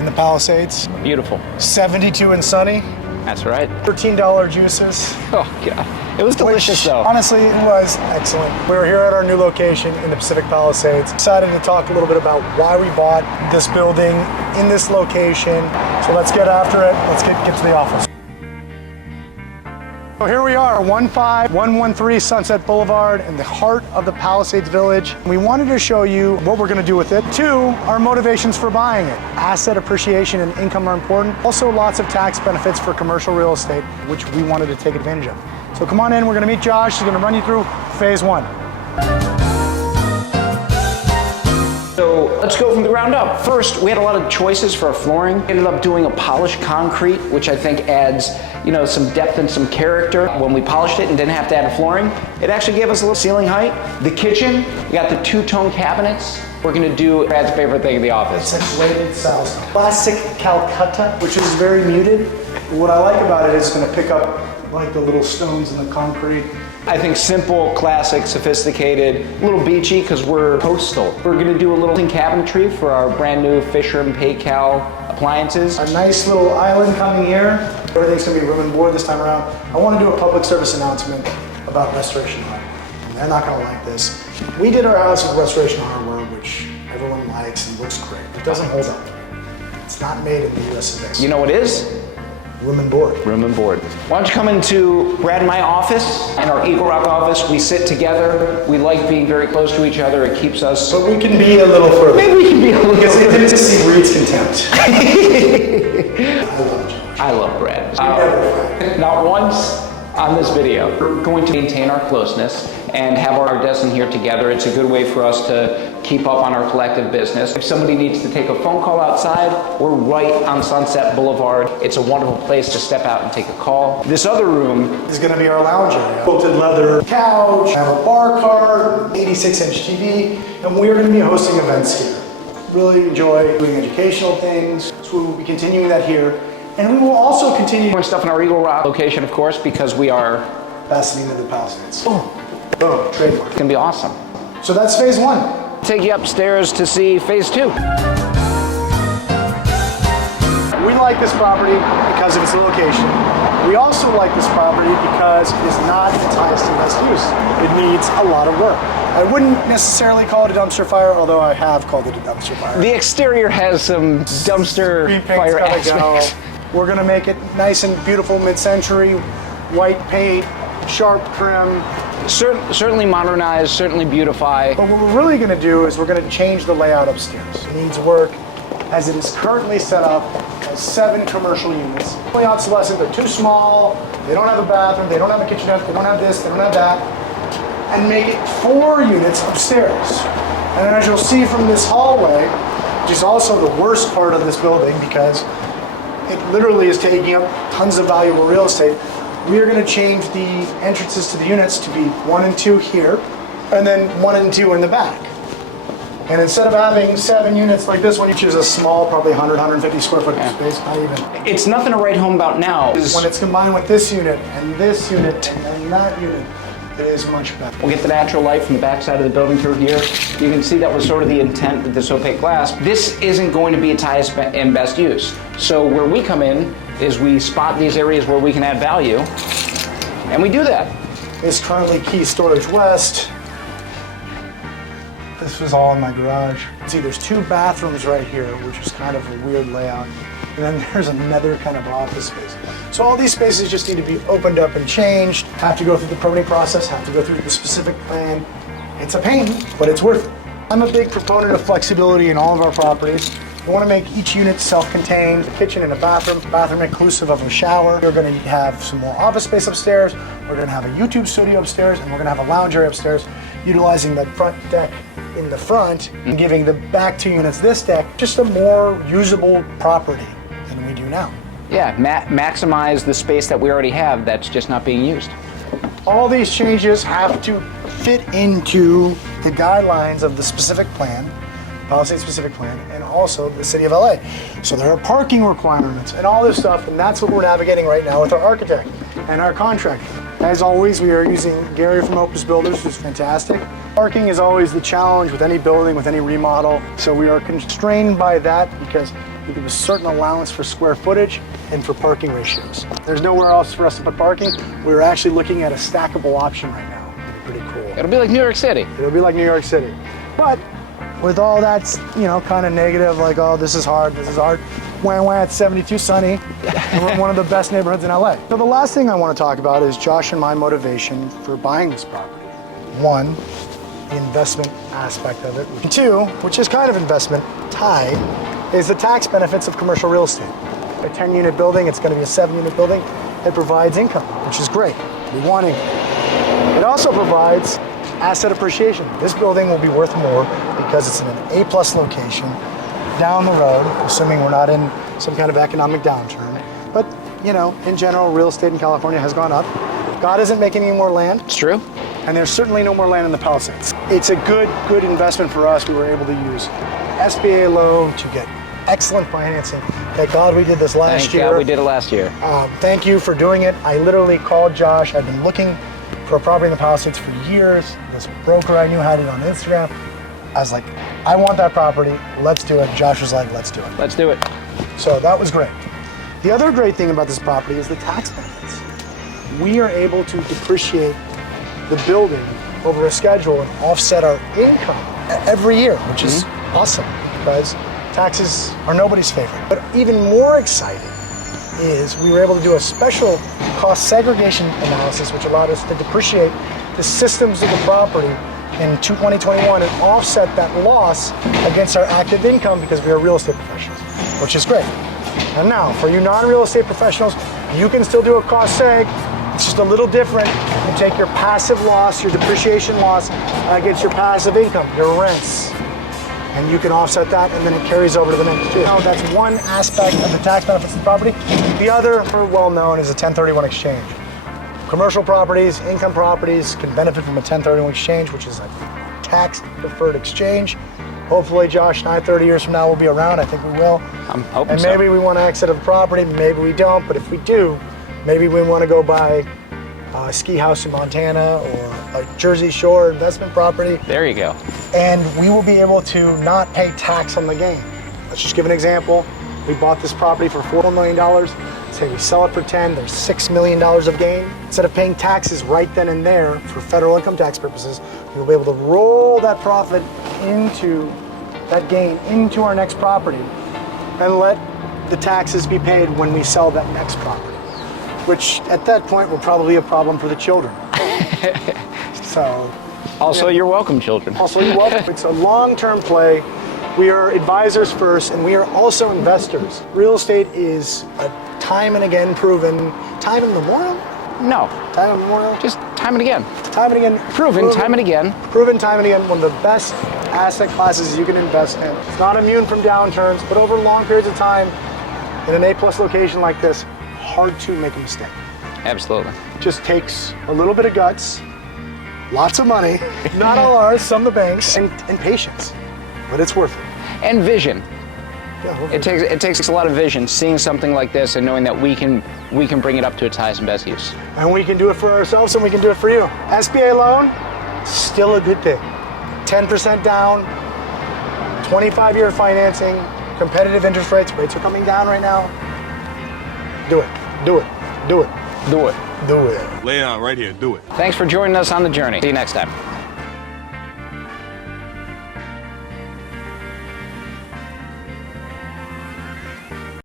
in the Palisades. Beautiful. 72 and sunny. That's right. $13 juices. Oh, God. It was delicious, though. Honestly, it was excellent. We were here at our new location in the Pacific Palisades. Decided to talk a little bit about why we bought this building in this location. So let's get after it. Let's get to the office. So here we are, 15113 Sunset Boulevard in the heart of the Palisades Village. We wanted to show you what we're gonna do with it. 2, our motivations for buying it. Asset appreciation and income are important. Also lots of tax benefits for commercial real estate, which we wanted to take advantage of. So come on in, we're gonna meet Josh. He's gonna run you through phase 1. So let's go from the ground up. First, we had a lot of choices for our flooring. We ended up doing a polished concrete, which I think adds, some depth and some character. When we polished it and didn't have to add flooring, it actually gave us a little ceiling height. The kitchen, we got the 2-tone cabinets. We're gonna do Brad's favorite thing in the office. Accentuated silestone. Classic Calcutta, which is very muted. What I like about it is it's gonna pick up like the little stones in the concrete. I think simple, classic, sophisticated, a little beachy because we're coastal. We're gonna do a little cabinetry for our brand new Fisher and Paykel appliances. A nice little island coming here. Everything's gonna be room and board this time around. I wanna do a public service announcement about restoration hardware. They're not gonna like this. We did our house with restoration hardware, which everyone likes and looks great. It doesn't hold up. It's not made in the US of A. You know what it is? Room and board. Room and board. Why don't you come into Brad and my office and our Eagle Rock office. We sit together. We like being very close to each other. It keeps us... But we can be a little further. Maybe we can be a little further. Because intimacy breeds contempt. I love Josh. I love Brad. Not once on this video. We're going to maintain our closeness and have our desks in here together. It's a good way for us to keep up on our collective business. If somebody needs to take a phone call outside, we're right on Sunset Boulevard. It's a wonderful place to step out and take a call. This other room is going to be our lounge area. Quilted leather couch, I have a bar cart, 86-inch TV, and we're going to be hosting events here. Really enjoy doing educational things, so we will be continuing that here. And we will also continue doing stuff in our Eagle Rock location, of course, because we are Pasadena to the Palisades. Boom, trademark. It's gonna be awesome. So that's phase 1. Take you upstairs to see phase 2. We like this property because of its location. We also like this property because it is not its highest and best use. It needs a lot of work. I wouldn't necessarily call it a dumpster fire, although I have called it a dumpster fire. The exterior has some dumpster fire aspects. We're gonna make it nice and beautiful, mid-century, white paint, sharp trim. Certainly modernize, certainly beautify. But what we're really gonna do is we're gonna change the layout upstairs. It needs work. As it is currently set up as 7 commercial units. Really obsolescent, they're too small, they don't have a bathroom, they don't have a kitchenette, they don't have this, they don't have that. And make it 4 units upstairs. And as you'll see from this hallway, which is also the worst part of this building because it literally is taking up tons of valuable real estate, we are going to change the entrances to the units to be 1 and 2 here, and then 1 and 2 in the back. And instead of having 7 units like this one, which is a small, probably 100, 150 square foot space, not even. It's nothing to write home about now. When it's combined with this unit, and this unit, and that unit, it is much better. We'll get the natural light from the back side of the building through here. You can see that was sort of the intent with this opaque glass. This isn't going to be its highest and best use. So where we come in is we spot these areas where we can add value, and we do that. It's currently Key Storage West. This was all in my garage. See, there's 2 bathrooms right here, which is kind of a weird layout. And then there's another kind of office space. So all these spaces just need to be opened up and changed. Have to go through the permitting process, have to go through the specific plan. It's a pain, but it's worth it. I'm a big proponent of flexibility in all of our properties. We want to make each unit self-contained, a kitchen and a bathroom inclusive of a shower. We're going to have some more office space upstairs. We're going to have a YouTube studio upstairs, and we're going to have a lounge area upstairs, utilizing that front deck in the front and giving the back 2 units this deck just a more usable property than we do now. Yeah, maximize the space that we already have that's just not being used. All these changes have to fit into the guidelines of the specific plan, Palisades specific plan, and also the City of LA. So there are parking requirements and all this stuff, and that's what we're navigating right now with our architect and our contractor. As always, we are using Gary from Opus Builders, who's fantastic. Parking is always the challenge with any building, with any remodel. So we are constrained by that because we give a certain allowance for square footage and for parking ratios. There's nowhere else for us to put parking. We're actually looking at a stackable option right now. Pretty cool. It'll be like New York City. It'll be like New York City. But with all that's, you know, kind of negative, like, oh, this is hard, wah, it's 72 sunny. And we're in one of the best neighborhoods in LA. So the last thing I want to talk about is Josh and my motivation for buying this property. One, the investment aspect of it. And two, which is kind of investment tied, is the tax benefits of commercial real estate. A 10-unit building, it's going to be a 7-unit building. It provides income, which is great. We want income. It also provides asset appreciation. This building will be worth more because it's in an A+ location down the road, assuming we're not in some kind of economic downturn. But, you know, in general, real estate in California has gone up. God isn't making any more land. It's true. And there's certainly no more land in the Palisades. It's a good investment for us. We were able to use SBA loan to get excellent financing. Thank God we did this last year. Thank God we did it last year. Thank you for doing it. I literally called Josh. I've been looking for a property in the Palisades for years. This broker I knew had it on Instagram. I was like, I want that property. Let's do it. Josh was like, let's do it. Let's do it. So that was great. The other great thing about this property is the tax benefits. We are able to depreciate the building over a schedule and offset our income every year, which is awesome because taxes are nobody's favorite. But even more exciting is we were able to do a special cost segregation analysis, which allowed us to depreciate the systems of the property in 2021 and offset that loss against our active income because we are real estate professionals, which is great. And now, for you non-real estate professionals, you can still do a cost seg. It's just a little different. You take your passive loss, your depreciation loss against your passive income, your rents. And you can offset that, and then it carries over to the next year. Now, that's one aspect of the tax benefits of the property. The other, well known, is a 1031 exchange. Commercial properties, income properties can benefit from a 1031 exchange, which is a tax-deferred exchange. Hopefully, Josh and I, 30 years from now, will be around. I think we will. I'm hoping and so. maybe we want to exit the property, maybe we don't. But if we do, maybe we want to go buy a ski house in Montana or a Jersey Shore investment property. There you go. And we will be able to not pay tax on the gain. Let's just give an example. We bought this property for $4 million. Say we sell it for 10, there's $6 million of gain. Instead of paying taxes right then and there for federal income tax purposes, we'll be able to roll that profit into that gain into our next property and let the taxes be paid when we sell that next property, which at that point will probably be a problem for the children. So, Also, you're welcome, children. Also, you're welcome. It's a long-term play. We are advisors first, and we are also investors. Real estate is a time and again proven, time immemorial? No. Time immemorial? Just time and again. Time and again. Proven time and again. Proven time and again. One of the best asset classes you can invest in. It's not immune from downturns, but over long periods of time, in an A+ location like this, hard to make a mistake. Absolutely. Just takes a little bit of guts, lots of money, not all ours, some the banks, and patience. But it's worth it. And vision. Yeah, It takes a lot of vision, seeing something like this and knowing that we can bring it up to its highest and best use. And we can do it for ourselves and we can do it for you. SBA loan, still a good thing. 10% down, 25-year financing, competitive interest rates. Rates are coming down right now. Do it, do it, do it. Do it. Do it. Lay it out right here, do it. Thanks for joining us on the journey. See you next time.